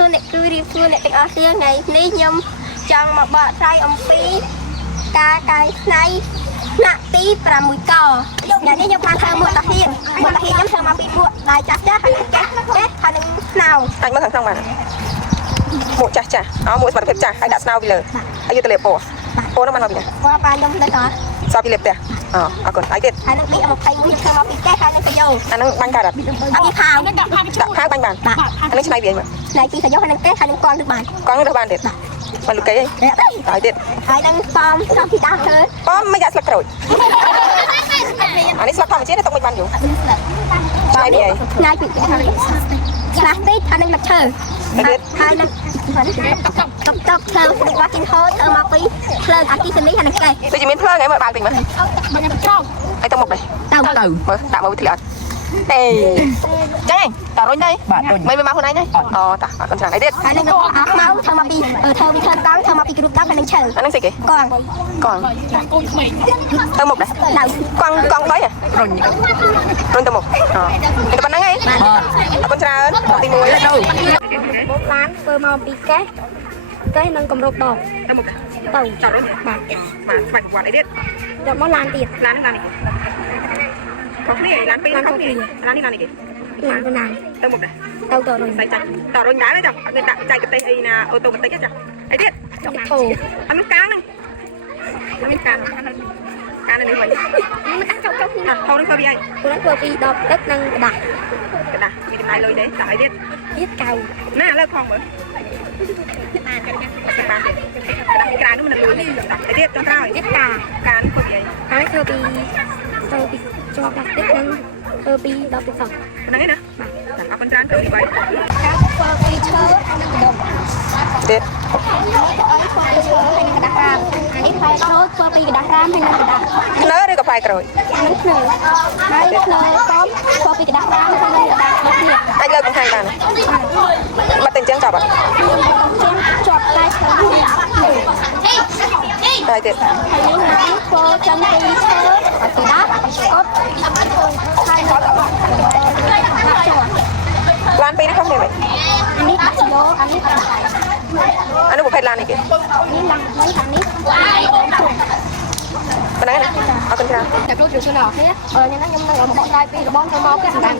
សួរអ្នកគឺរៀបសួរអ្នកទាំងអស់គ្នាថ្ងៃនេះខ្ញុំចង់មកបកស្រាយអំពីការកែច្នៃថ្នាក់ទី6កថ្ងៃនេះខ្ញុំបានធ្វើមួកតាហ៊ានខ្ញុំធ្វើមកពីមួកដៃចាស់ហើយនឹងហើយនឹងស្នោអាចមើលខាងក្នុងបានមួកចាស់មួកសុខភាពចាស់ហើយដាក់ស្នោពីលើហើយយកទៅលាបពណ៌នោះបានមកពីណាពណ៌បានខ្ញុំនៅតសពីលាបផ្ទះអរគុណហើយទៀតហើយនឹងនេះ21ធ្វើមកពីកែហើយនឹងកាយ៉ូអានឹងបាញ់កាត់អត់ពីផាវដាក់ផាវបាញ់បានអានឹងឆ្នៃវាមើលឆ្នៃពីកាយ៉ូហើយនឹងកែហើយនឹងកងទៅបានកងទៅបានទៀតបានលុកកៃហើយទៀតហើយនឹងប៉មចង់ពីដាស់ធ្វើប៉មមិនដាក់ស្លឹកក្រូចអានេះស្លឹកធម្មជាតិទុកមិនបានយូរឆ្នៃពីអីឆ្នៃពីផ្លាស្ទិកហើយនឹងមកឈើហើយនឹងតុកធ្វើវ៉ាគីនហូតមកពីភ្លើងអគិសនីហើយនឹងកែដូចជាមានភ្លើងហ្នឹងមើលបានតិចមើលខ្ញុំចង់ហើយទៅមុខនេះទៅមើលដាក់មកវាធ្លាក់អត់ទេចឹងតរុញទៅបាទរុញមិនមកខ្លួនឯងទេអូតាអត់ច្រើនអីទៀតហើយនឹងខ្មៅធ្វើមកពីធ្វើពីធ្វើកង់ធ្វើមកពីគ្រូតាហើយនឹងឈើអានឹងស្អីគេកងកងទៅមុខដែរកង3រុញទៅមុខតែប៉ុណ្្នឹងឯងអរគុណច្រើនទី1ទៅបុកឡានធ្វើមកពីកេះនឹងគម្របដងទៅមុខទៅចោលរុញបាទស្បាច់វត្តអីទៀតយកមកឡានទៀតឡាននេះខុសគ្នាឡានពីរខុសគ្នាឡាននេះឡាននេះគេឡានណាទៅមុខដែរទៅរុញស្អីចាច់តរុញដែរចាគេដាក់ចែកប្រទេសអីណាអូតូម៉ាទិកចាអីទៀតធូអានោះកាងហ្នឹងអានេះកាងនេះវិញមិនអាចចូលគ្នាថោនឹងធ្វើពីអីខ្លួនធ្វើពីដបទឹកនិងกระดาษមានចំណាយលុយទេដាក់អីទៀតកៅណាលើផងមើលដាក់ក្រៅនោះមិនលុយដាក់អីទៀតចុងក្រោយទៀតកានធ្វើពីអីហើយធ្វើពីជាប់ផ្លាស្ទិកនិងធ្វើពីដបទឹកសហ្នឹងឯណាអរគុណច្រើនទៅពីបាយការធ្វើពីឈើនិងដុំទៀតឲ្យធ្វើពីឈើហើយនិងกระดาษរាមអានេះផ្លែក្រូចធ្វើពីกระดาษរាមហើយនិងกระดาษភ្លើឬក៏ផ្លែក្រូចនឹងភ្លើហើយភ្លើប៉មធ្វើពីกระดาษរាមហើយនិងกระดาษដូចនេះអាចលើកបង្ហាញបានបាត់តែអញ្ចឹងចប់អត់ជាប់តែឈើហើយទៀតហើយនេះធ្វើចឹងពីឈើពីដាប់អត់ហើយដល់ឡានពីរនេះខុសគ្នាមិនអានេះដាក់យោអានេះអានោះប្រភេទឡាននេះគេនេះឡើងហើយខាងនេះប៉ុណ្ណឹងអរគុណច្រើនតែគ្រូជួយដល់គ្នាខ្ញុំនឹងមកបកស្រាយពីរបងធ្វើមកពីសម្រាប់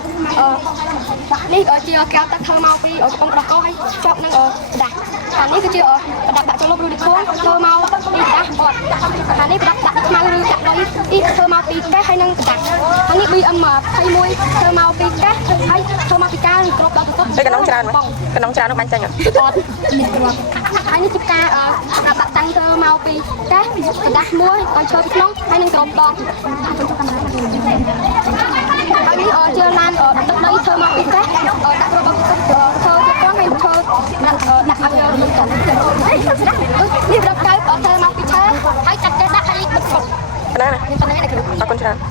នេះជាកែវទឹកធ្វើមកពីកំប៉ុងដោះកោហើយជាប់នឹងដាស់ខាងនេះគឺជាប្រដាប់ដាក់ចូលរូបធំធ្វើមកពីដាស់អត់ខាងនេះប្រដាប់ដាក់ខ្មៅឬដាក់ដុយធ្វើមកពីកេះហើយនឹងដាស់ខាងនេះ BM 21ធ្វើមកពីកេះហើយធ្វើមកពីការគ្រប់ដល់ទៅកណ្ដុងច្រើនកណ្ដុងច្រើននោះបាញ់ចាញ់អត់នេះគ្រាប់ហើយនេះជាការដាក់តាំងធ្វើមកពីកេះដាស់មួយឲ្យឈើពីក្នុងហើយនឹងក្រុមដងហើយនេះជាឡានទឹកដីធ្វើមកពីកេះដាក់របស់ទឹកធ្វើទៅផងហើយឈើដាក់ឲ្យនេះប្រដាប់ទៅធ្វើមកពីឈើហើយចាត់គេដាក់ឲ្យទឹកសុកណាអរគុណច្រើន